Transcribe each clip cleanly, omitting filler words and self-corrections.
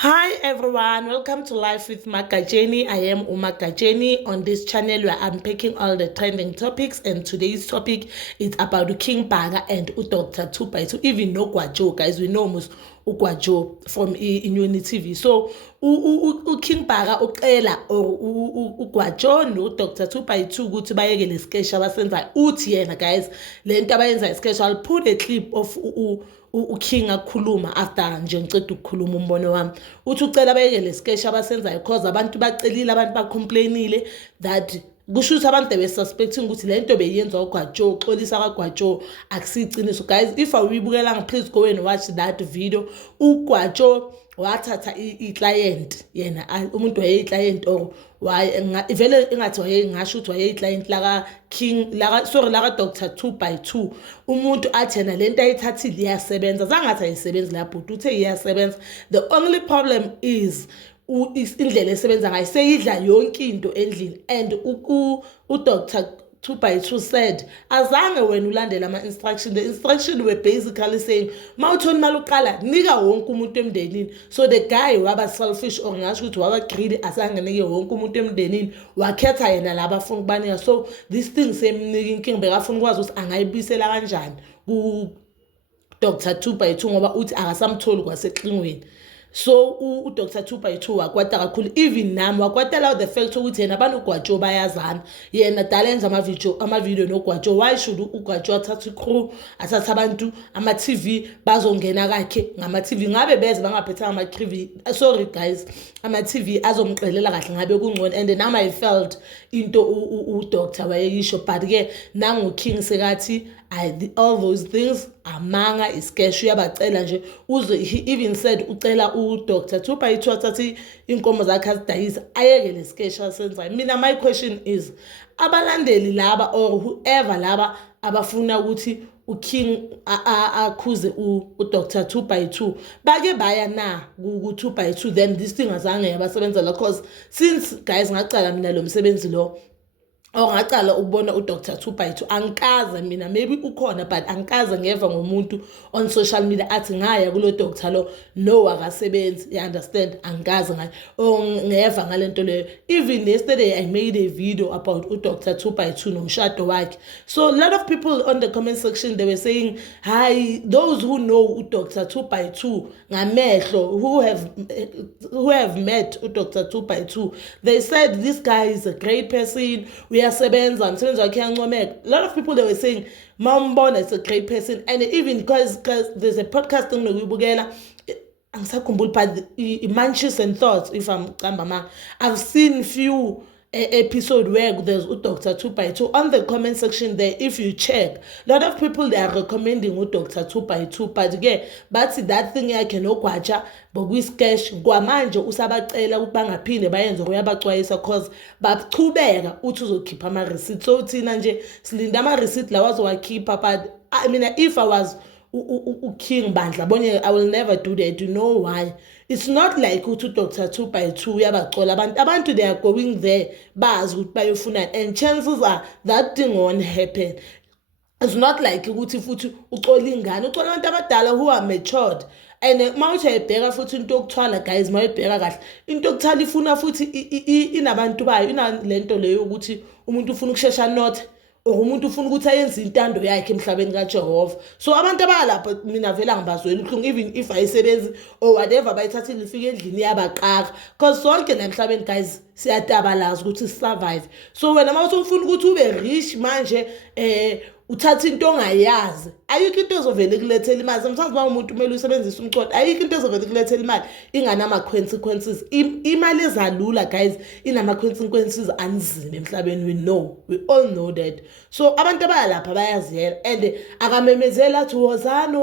Hi everyone, welcome to Life with Makajeni. I am Umakajeni. On this channel, we are unpacking all the trending topics, and today's topic is about King Baga and Dr. Tupai. Even no Gwajo, guys, we know almost Ugwajo from Inyoni TV. So, King Baga, Ukela, or Ugwajo, no Dr. Tupai, too good to buy a sketch. I was saying, Utiena, guys, Lenta sketch. I'll put a clip of uKing akhuluma after nje ngicela ukukhuluma umbono wami uthi ucela bayekele sketch abasenzayo because abantu bacelile abantu bacomplainile that kusho ukuthi abantu besuspecting ukuthi lento beyenziwa uGwajo uxolisa kaGwajo akusiciniso. Guys, if awuyibukelanga, please go and watch that video. uGwajo wathatha iclient yena umuntu wayeyiclient or vele engathi wayengasho ukuthi wayeyiclient laka King laka Dr. 2x2. Umuntu athi yena lento ayithathile iyasebenza, zangathi ayisebenzi lapho uthe iyasebenza. The only problem is indlela esebenza ngayo seyidla yonke into endlini, and uDr. 2x2 said azange wena ulandela ama-instruction. The instruction were basically saying mawuthoni imali uqala nika wonke umuntu emndenini. So the guy waba selfish or ngasho ukuthi waba greedy, asangenike wonke umuntu emndenini, wakhetha yena laba afuna ukubanika. So this thing semnika inkinga, bekafuna ukwazi ukuthi angayibuyisela kanjani ku-Dr. 2x2 ngoba uthi akasamtholi kwaseklingweni. So uDr. 2x2 wakwata kakhulu, even nami wakwatela the fact ukuthi yena abantu uGwajo bayazana, yena dala enza ama-video noGwajo. Why should uGwajo athathe icrew, athathe abantu ama-TV bazongena kakhe ngama-TV? Ngabe beze bangaphethanga ama-TV, sorry guys, ama-TV azomqelela kahle ngabe kungcono. And nami I felt into uDoctor wayeyisho, but-ke nangu-King sekathi all those things amanga isketch uyabacela nje uze. He even said ucela uDr. 2x2 athathe inkomo zakhe azidayisa ayeke le sketch asenzayo. Mina my question is, abalandeli laba or whoever laba abafuna ukuthi uKing akhuze uDr. 2x2 bake baya na ku2x2, then this thing azange yabasebenzela, because since guys ngacala mina lo msebenzi lo ngacala ukubona uDr. 2x2 angikaze mina, maybe ukhona but angikaze ngeva ngomuntu on social media athi ngaya kulo doctor lo no akasebenzi, you understand, angikaze ngayo ngeva ngalento leyo. Even yesterday I made a video about uDr. 2x2 nomshado wakhe. So a lot of people on the comment section, they were saying, hi, those who know uDr. 2x2 ngamehlo, who have met uDr. 2x2, they said this guy is a great person, uyasebenza, umsebenzi wakhe uyancomeka. A lot of people, they were saying mambona is a great person. And even because there's a podcast thing nokuyibukela angisakhumbula, but Munchies and Thoughts, if I'm qamba, I've seen few episode where there's uDr. 2x2 on the comment section there. If you check, a lot of people, they are recommending uDr. 2x2, but again, but that thing yakhe noGwaja bokuyisketch kwamanje usabacela ukuthi bangaphinde bayenze uyabaxwayisa because bachubeka uthi uzokhipha ama-receipt. So thina nje silinda ama-receipt lawa azowakhipha. But I mean, if I was uKing Bandla bonye, I will never do that. You know why? It's not like uthi uDr. 2x2 uyabacola abantu, they are going there bazi ukuthi bayofuna, and chances are that thing won't happen. It's not like ukuthi futhi ucola ingane, ucola abantu abadala who are matured. And mawuthi ayibheka futhi into yokuthwala, guys, mawuyibheka kahle into yokuthwala ifuna futhi inabantu bayo, inalento leyo ukuthi umuntu ufuna ukushesha not or umuntu ufuna ukuthi ayenze intando yakhe emhlabeni kaJehova. So abantu abalapha mina vela ngibazwela uhlungu, even if ayisebenzi or whatever bayithathile ifike endlini yabaqaka, because sonke la emhlabeni guys siyatabalaza ukuthi survive. So wena mawuthi ufuna ukuthi ube rich manje uthatha into ongayazi, ayikho into ezovele kulethela imali. Sometimes uma umuntu kumele usebenzise umcodo, ayikho into ezovele kulethela imali inganama consequences. Imali ezalula guys inama consequences anzima emhlabeni. We all know that. So abantu abayalapha bayaziyela, and akamemezela athi wozani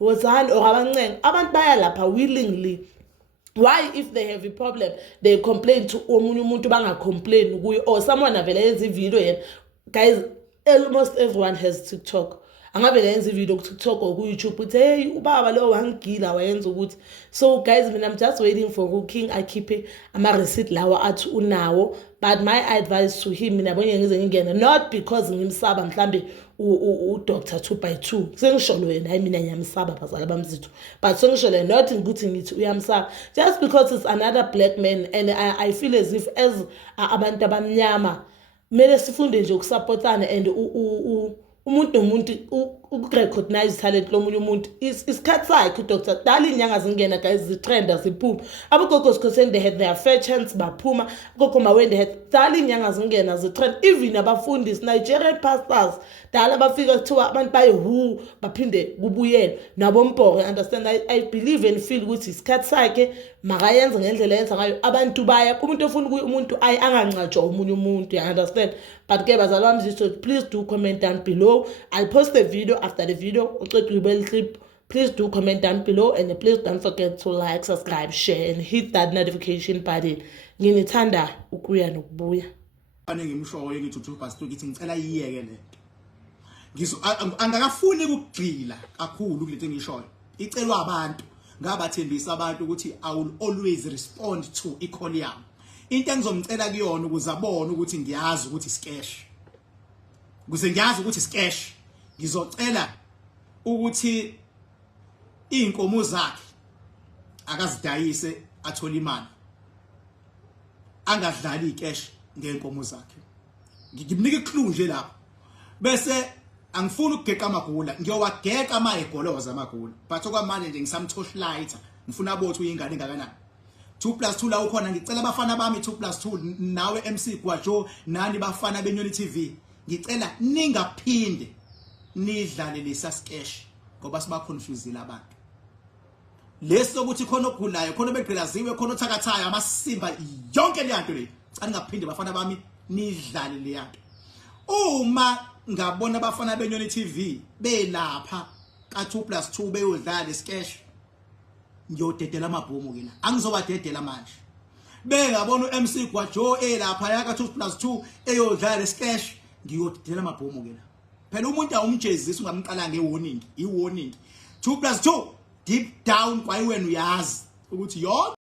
or abancenge. Abantu bayalapha willingly. Why, if they have a problem, they complain to omunye umuntu bangacomplain kuye, or someone avele yenza ivideo yena. Guys, almost everyone has TikTok. angabe lenza ivideo ku TikTok or ku YouTube uthi hey ubaba lo wangigila wayenza ukuthi. So guys, I'm just waiting for King akhiphe ama receipt lawa athi unawo, but my advice to him mina bonye ngize ngingena, not because ngimsaba mhlambe Dr. 2x2 sengisholo yena hayi mina ngiyamsaba bazala bamzithu, but sengisholo not ukuthi ngithi uyamsaba, just because it's another black man, and I feel as if as abantu abamnyama mele sifunde nje ukusupportana and umuntu nomuntu ukurecognize talent lomunye umuntu isikhathi sakhe. Dr. dala inyanga zingena guys, zitrenda ziphuma, abogogo sikhoseni they had their fair chance baphuma, gogo maweni they had dala inyanga zingena zitrend, even abafundisi Nigerian pastors dala bafika kuthiwa abantu baye who baphinde kubuyela nabo mpoko. Understand, I believe and feel ukuthi isikhathi sakhe makayenza ngendlela yenza ngayo, abantu baya umuntu ofuna umuntu angancatshwa umunye umuntu, you understand. But ke bazalwa mzitho, please do comment down below. I'll post the video after the video. Please do comment down below, and please don't forget to like, subscribe, share, and hit that notification button. Nginithanda ukuya nokubuya. Ngimshoyo ngithi uPastor ngithi ngicela iyeke le. Angakafuni ukugxila kakhulu kulento engishoyo. Icelwa abantu ngabathembisa abantu ukuthi I will always respond to i-call yami. Into engizomcela kuyona ukuze abone ukuthi ngiyazi ukuthi isikesh. Ukuze ngiyazi ukuthi isikesh, ngizocela ukuthi inkomo zakhe akazidayise athola imali. Angadlali ikesh ngenkomo zakhe. Ngimnika iclue nje lapho. Bese angifuni ukugeqa amagula, ngiyowageqa amagoloza amagula. But okwamanje nje ngisamtorchlighter, ngifuna bothi uyingane engakanani. 2+2 la ukhona, ngicela abafana bami 2+2 nawe MC Gwajo nani bafana beNyoni TV, ngicela ningaphinde nidlale lesa sketch ngoba siba confusile abantu. Leso ukuthi khona ogulayo, khona begqilaziwe, khona othakathayo, amasimba yonke le nto le. Cha ningaphinde bafana bami nidlale le nto. Uma ngabona abafana beNyoni TV belapha ka 2+2 beyodlala isketch, ngiyodedela amabhomu kina, angizobadedela manje. Bengabona uMC Gwajo elapha yaka 2+2 eyodlala isketch, ngiyodedela amabhomu kina. Phela umuntu awumjezisa ungamqala ngewarning, iwarning. 2+2 deep down kwayiwena uyazi ukuthi yonke